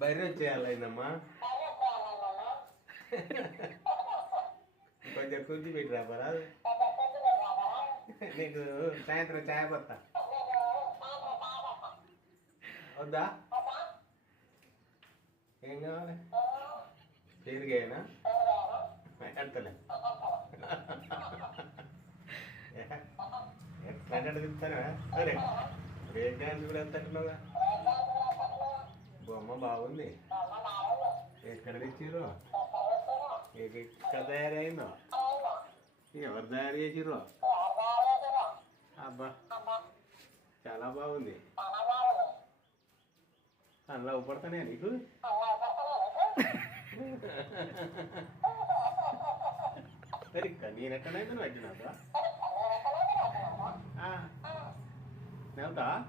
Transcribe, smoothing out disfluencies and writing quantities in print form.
బయట వచ్చేయాలమ్మా. కొంచెం కుర్చీ పెట్టి రాబోరాదు. నీకు సాయంత్రం ఛాయ్ పత్తా వద్దా? ఏం కావాలి? పెరిగాయనా ఎంతలే ఎట్లా తిప్పుతానా? అరే బ్రేక్ డ్యాన్స్ కూడా వెళ్తాంటున్నావుగా. బొమ్మ బాగుంది. ఎక్కడ తెచ్చిర్రు? ఎక్కడ తయారైందో? ఎవరు తయారు చేసిర్రు? అబ్బా చాలా బాగుంది. అందులో ఉపడతానే నీకు. సరిగ్గా నేనెక్కడైతే నువ్వు వచ్చినాక నెవతా